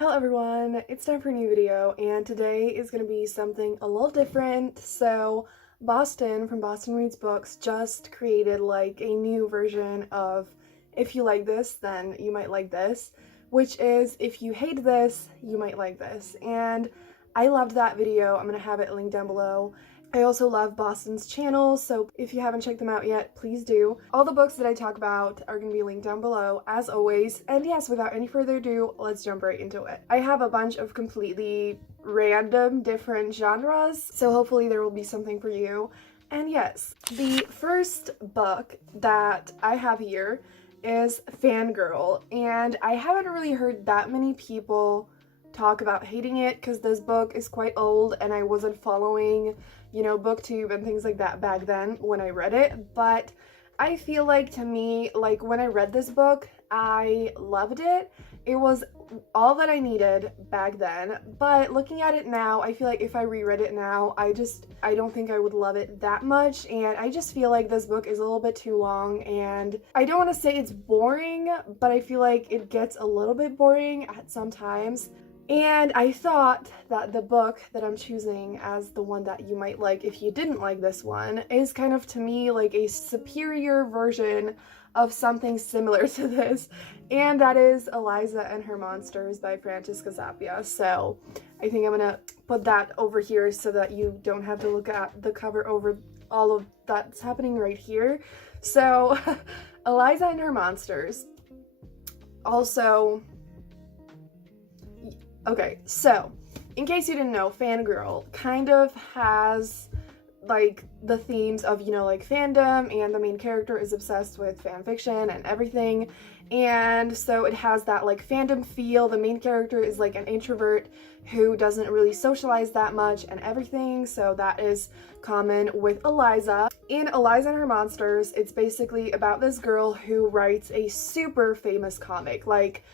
Hello everyone, it's time for a new video and today is going to be something a little different. So Boston from Boston Reads Books just created like a new version of if you like this, then you might like this, which is if you hate this, you might like this. And I loved that video. I'm going to have it linked down below. I also love Boston's channel, so if you haven't checked them out yet, please do. All the books that I talk about are going to be linked down below, as always. And yes, without any further ado, let's jump right into it. I have a bunch of completely random different genres, so hopefully there will be something for you. And yes, the first book that I have here is Fangirl, and I haven't really heard that many people talk about hating it because this book is quite old and I wasn't following, booktube and things like that back then when I read it. But I feel like, to me, like when I read this book, I loved it. It was all that I needed back then, but looking at it now, I feel like if I reread it now, I don't think I would love it that much, and I just feel like this book is a little bit too long, and I don't want to say it's boring, but I feel like it gets a little bit boring at some times. And I thought that the book that I'm choosing as the one that you might like if you didn't like this one is kind of, to me, like a superior version of something similar to this, and that is Eliza and Her Monsters by Francesca Zappia. So I think I'm gonna put that over here so that you don't have to look at the cover over all of that's happening right here. So Eliza and Her Monsters. Also, okay, so in case you didn't know, Fangirl kind of has like the themes of, like fandom, and the main character is obsessed with fan fiction and everything, and so it has that like fandom feel. The main character is like an introvert who doesn't really socialize that much and everything, so that is common with Eliza. In Eliza and Her Monsters, it's basically about this girl who writes a super famous comic. Like,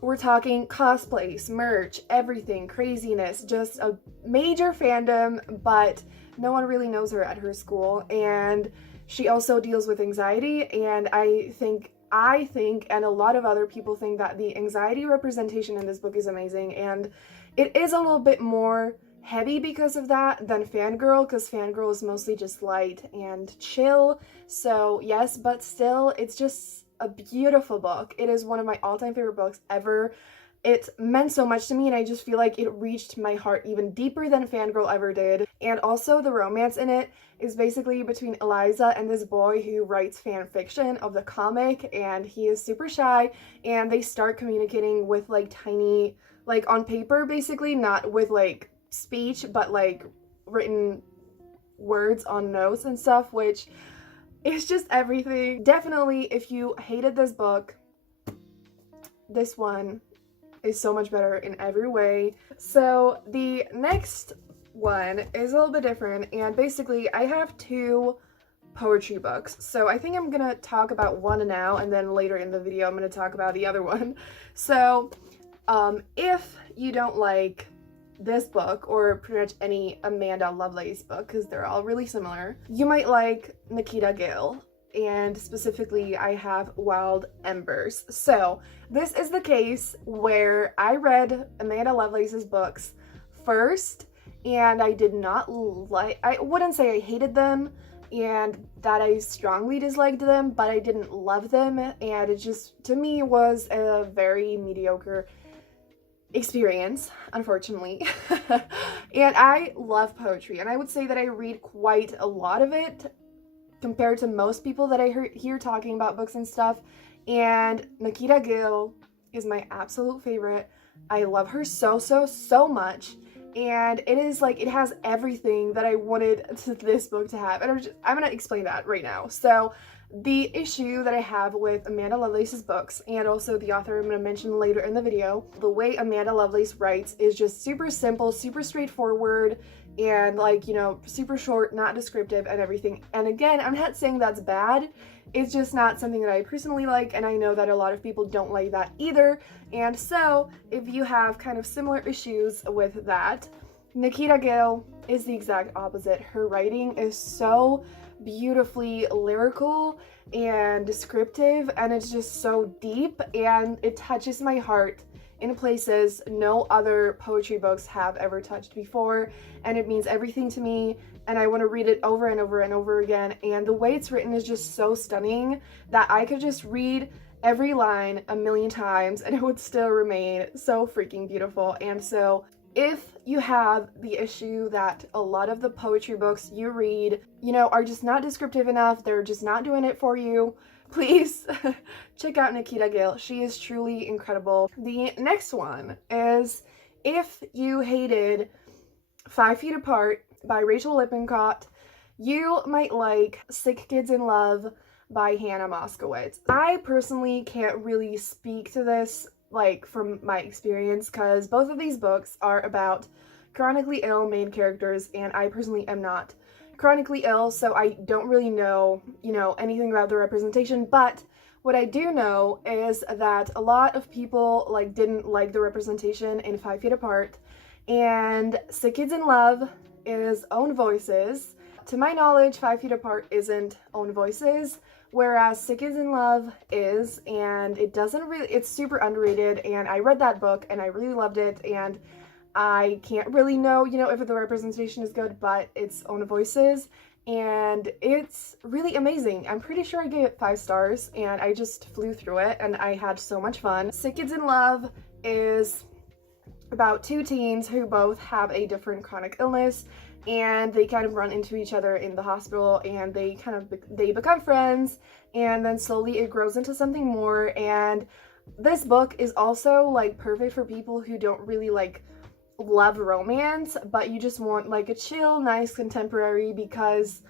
we're talking cosplays, merch, everything, craziness, just a major fandom, but no one really knows her at her school. And she also deals with anxiety, and I think, and a lot of other people think, that the anxiety representation in this book is amazing, and it is a little bit more heavy because of that than Fangirl, because Fangirl is mostly just light and chill. So yes, but still, it's just a beautiful book. It is one of my all-time favorite books ever. It meant so much to me, and I just feel like it reached my heart even deeper than Fangirl ever did. And also, the romance in it is basically between Eliza and this boy who writes fan fiction of the comic, and he is super shy, and they start communicating with like tiny, like on paper basically, not with like speech, but like written words on notes and stuff, which is just everything. Definitely, if you hated this book, this one is so much better in every way. So the next one is a little bit different, and basically I have two poetry books. So I think I'm gonna talk about one now, and then later in the video I'm gonna talk about the other one. So if you don't like this book, or pretty much any Amanda Lovelace book, because they're all really similar, you might like Nikita Gill, and specifically I have Wild Embers. So this is the case where I read Amanda Lovelace's books first, and I did not like, I wouldn't say I hated them and that I strongly disliked them, but I didn't love them, and it just, to me, was a very mediocre experience, unfortunately. And I love poetry, and I would say that I read quite a lot of it compared to most people that I hear talking about books and stuff. And Nikita Gill is my absolute favorite. I love her so much, and it is like, it has everything that I wanted this book to have, and I'm gonna explain that right now. So the issue that I have with Amanda Lovelace's books, and also the author I'm going to mention later in the video, the way Amanda Lovelace writes is just super simple, super straightforward, and like, super short, not descriptive and everything. And again, I'm not saying that's bad, it's just not something that I personally like, and I know that a lot of people don't like that either. And so if you have kind of similar issues with that, Nikita Gill is the exact opposite. Her writing is so beautifully lyrical and descriptive, and it's just so deep, and it touches my heart in places no other poetry books have ever touched before, and it means everything to me, and I want to read it over and over and over again. And the way it's written is just so stunning that I could just read every line a million times and it would still remain so freaking beautiful. And so if you have the issue that a lot of the poetry books you read, you know, are just not descriptive enough, they're just not doing it for you, please check out Nikita Gill. She is truly incredible. The next one is if you hated 5 Feet Apart by Rachel Lippincott, you might like Sick Kids in Love by Hannah Moskowitz. I personally can't really speak to this like from my experience because both of these books are about chronically ill main characters, and I personally am not chronically ill, so I don't really know, you know, anything about the representation. But what I do know is that a lot of people like didn't like the representation in 5 Feet Apart, and Sick Kids in Love is Own Voices. To my knowledge, 5 Feet Apart isn't Own Voices, whereas Sick Kids in Love is, and it doesn't really, it's super underrated, and I read that book and I really loved it, and I can't really know, you know, if the representation is good, but it's Own Voices, and it's really amazing. I'm pretty sure I gave it 5 stars, and I just flew through it, and I had so much fun. Sick Kids in Love is about 2 teens who both have a different chronic illness, and they kind of run into each other in the hospital, and they become friends, and then slowly it grows into something more. And this book is also like perfect for people who don't really like love romance, but you just want like a chill, nice contemporary, because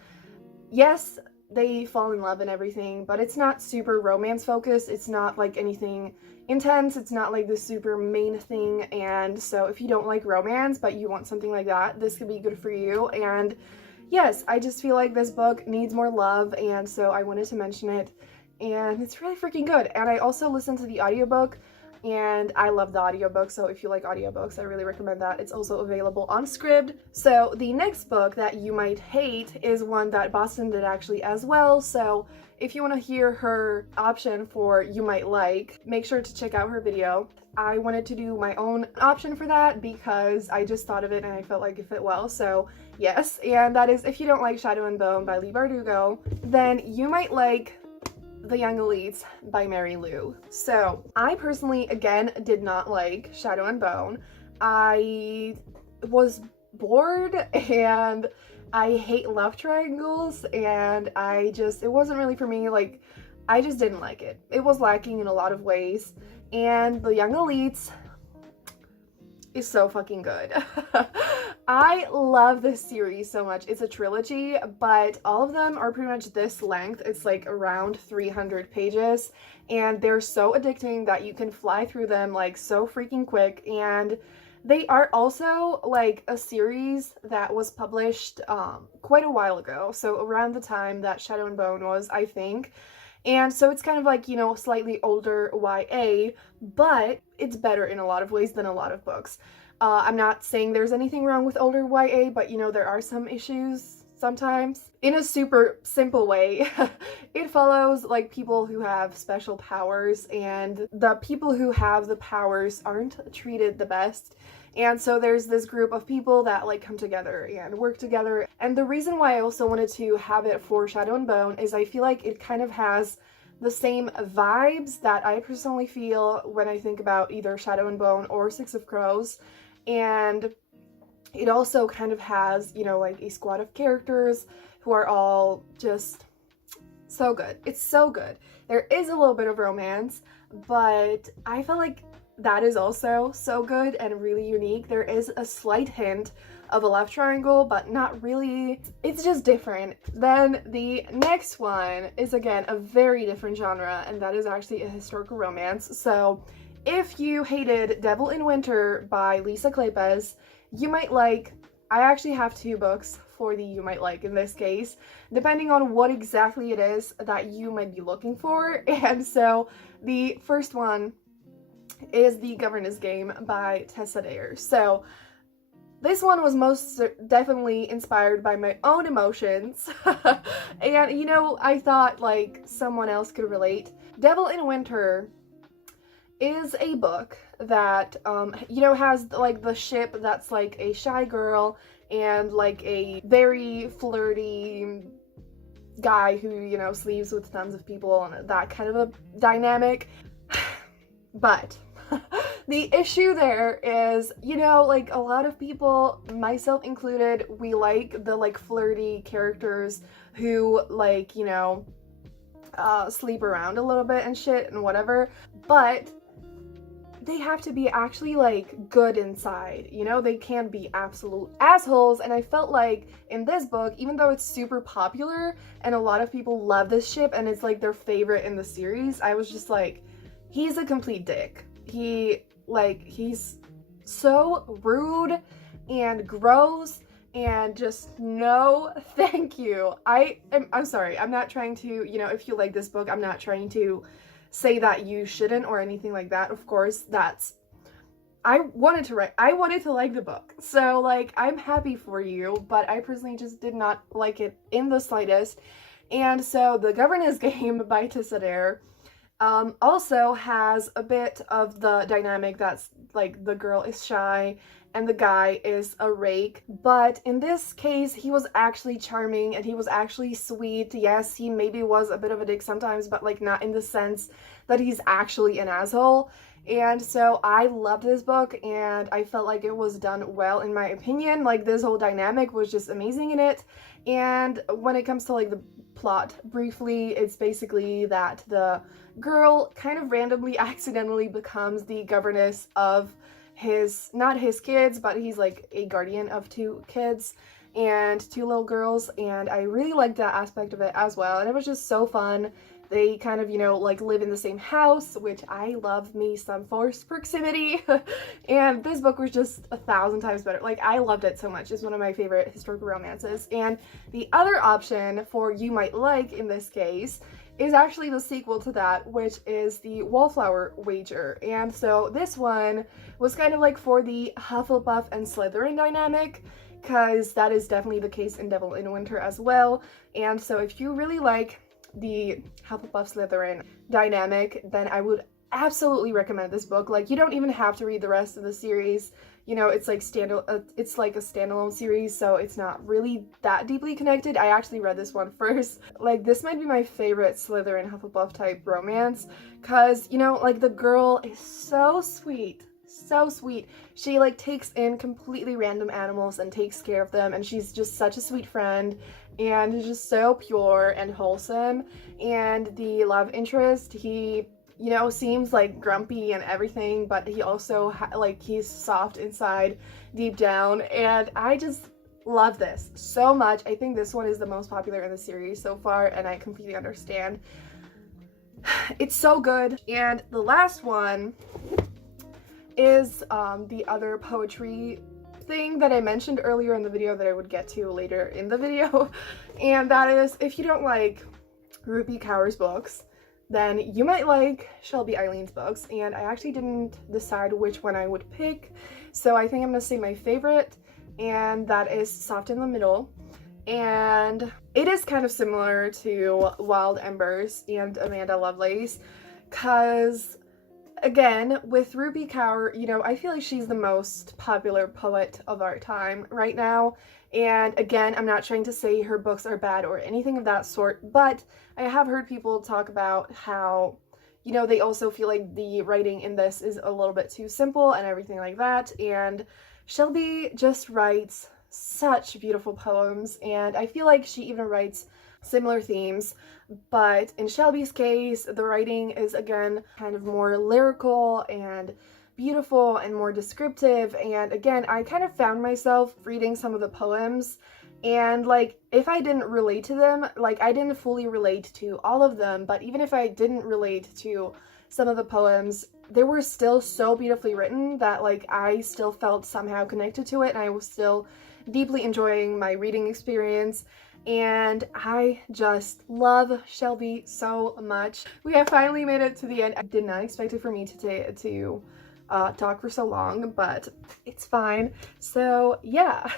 yes, they fall in love and everything, but it's not super romance focused. It's not like anything intense. It's not like the super main thing. And so if you don't like romance but you want something like that, this could be good for you. And yes, I just feel like this book needs more love, and so I wanted to mention it, and it's really freaking good. And I also listened to the audiobook, and I love the audiobook, so if you like audiobooks, I really recommend that. It's also available on Scribd. So the next book that you might hate is one that Boston did actually as well, so if you want to hear her option for you might like, make sure to check out her video. I wanted to do my own option for that because I just thought of it and I felt like it fit well, so yes. And that is If You Don't Like Shadow and Bone by Leigh Bardugo, then you might like The Young Elites by Mary Lou. So I personally, again, did not like Shadow and Bone. I was bored, and I hate love triangles, and it wasn't really for me. Like, I just didn't like it. It was lacking in a lot of ways, and The Young Elites is so fucking good. I love this series so much. It's a trilogy, but all of them are pretty much this length. It's like around 300 pages, and they're so addicting that you can fly through them like so freaking quick. And they are also like a series that was published quite a while ago, so around the time that Shadow and Bone was, I think. And so it's kind of like, you know, slightly older YA, but it's better in a lot of ways than a lot of books. I'm not saying there's anything wrong with older YA, but you know, there are some issues sometimes. In a super simple way, it follows like people who have special powers, and the people who have the powers aren't treated the best. And so there's this group of people that like come together and work together. And the reason why I also wanted to have it for Shadow and Bone is I feel like it kind of has the same vibes that I personally feel when I think about either Shadow and Bone or Six of Crows. And it also kind of has, you know, like a squad of characters who are all just so good. It's so good. There is a little bit of romance, but I felt like that is also so good and really unique. There is a slight hint of a love triangle, but not really. It's just different. Then the next one is again a very different genre, and that is actually a historical romance. So if you hated Devil in Winter by Lisa Kleypas, you might like, I actually have 2 books for the you might like in this case, depending on what exactly it is that you might be looking for. And so the first one is The Governess Game by Tessa Dare. So this one was most definitely inspired by my own emotions. And you know, I thought like someone else could relate. Devil in Winter is a book that, you know, has like the ship that's like a shy girl and like a very flirty guy who, you know, sleeps with tons of people and that kind of a dynamic. But the issue there is, you know, like a lot of people, myself included, we like the like flirty characters who like, you know, sleep around a little bit and shit and whatever, but they have to be actually like good inside, you know? They can be absolute assholes. And I felt like in this book, even though it's super popular and a lot of people love this ship and it's like their favorite in the series, I was just like, he's a complete dick. He's so rude and gross and just no thank you. I'm sorry, I'm not trying to, you know, if you like this book, I'm not trying to say that you shouldn't or anything like that. Of course, I wanted to like the book. So like, I'm happy for you, but I personally just did not like it in the slightest. And so The Governess Game by Tissa Dare also has a bit of the dynamic that's like the girl is shy and the guy is a rake, but in this case he was actually charming and he was actually sweet. Yes, he maybe was a bit of a dick sometimes, but like not in the sense that he's actually an asshole. And so I loved this book and I felt like it was done well in my opinion. Like this whole dynamic was just amazing in it. And when it comes to like the plot, briefly, it's basically that the girl kind of randomly accidentally becomes the governess of not his kids, but he's like a guardian of 2 kids and 2 little girls, and I really liked that aspect of it as well, and it was just so fun. They kind of, you know, like live in the same house, which I love me some forced proximity. And this book was just 1,000 times better. Like, I loved it so much. It's one of my favorite historical romances. And the other option for You Might Like in this case is actually the sequel to that, which is the Wallflower Wager. And so this one was kind of like for the Hufflepuff and Slytherin dynamic, because that is definitely the case in Devil in Winter as well. And so if you really like the Hufflepuff Slytherin dynamic, then I would absolutely recommend this book. Like, you don't even have to read the rest of the series. You know, it's like it's like a standalone series, so it's not really that deeply connected. I actually read this one first. Like, this might be my favorite Slytherin Hufflepuff type romance, cause, you know, like the girl is so sweet. So sweet. She like takes in completely random animals and takes care of them, and she's just such a sweet friend and is just so pure and wholesome. And the love interest, he, you know, seems like grumpy and everything, but he also like he's soft inside deep down, and I just love this so much. I think this one is the most popular in the series so far, and I completely understand. It's so good. And the last one is the other poetry thing that I mentioned earlier in the video that I would get to later in the video, and that is, if you don't like Rupi Kaur's books, then you might like Shelby Eileen's books. And I actually didn't decide which one I would pick, so I think I'm gonna say my favorite, and that is Soft in the Middle. And it is kind of similar to Wild Embers and Amanda Lovelace, because again, with Rupi Kaur, you know, I feel like she's the most popular poet of our time right now. And again, I'm not trying to say her books are bad or anything of that sort, but I have heard people talk about how, you know, they also feel like the writing in this is a little bit too simple and everything like that. And Shelby just writes such beautiful poems, and I feel like she even writes similar themes, but in Shelby's case, the writing is again kind of more lyrical and beautiful and more descriptive. And again, I kind of found myself reading some of the poems, and like, if I didn't relate to them, like I didn't fully relate to all of them, but even if I didn't relate to some of the poems, they were still so beautifully written that like I still felt somehow connected to it, and I was still deeply enjoying my reading experience. And I just love Shelby so much. We have finally made it to the end. I did not expect it for me to talk for so long, but it's fine. So yeah,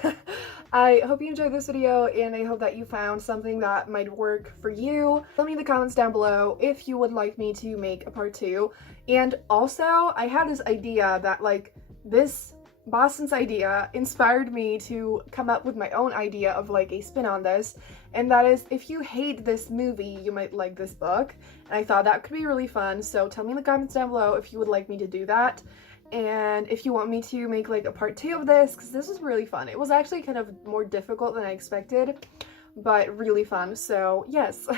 I hope you enjoyed this video, and I hope that you found something that might work for you. Tell me in the comments down below if you would like me to make a part 2. And also, I had this idea that like this Boston's idea inspired me to come up with my own idea of like a spin on this, and that is, if you hate this movie, you might like this book. And I thought that could be really fun, so tell me in the comments down below if you would like me to do that, and if you want me to make like a part 2 of this, because this was really fun. It was actually kind of more difficult than I expected, but really fun. So yes.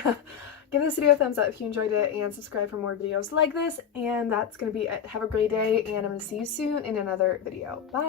Give this video a thumbs up if you enjoyed it, and subscribe for more videos like this, and that's gonna be it. Have a great day, and I'm gonna see you soon in another video. Bye!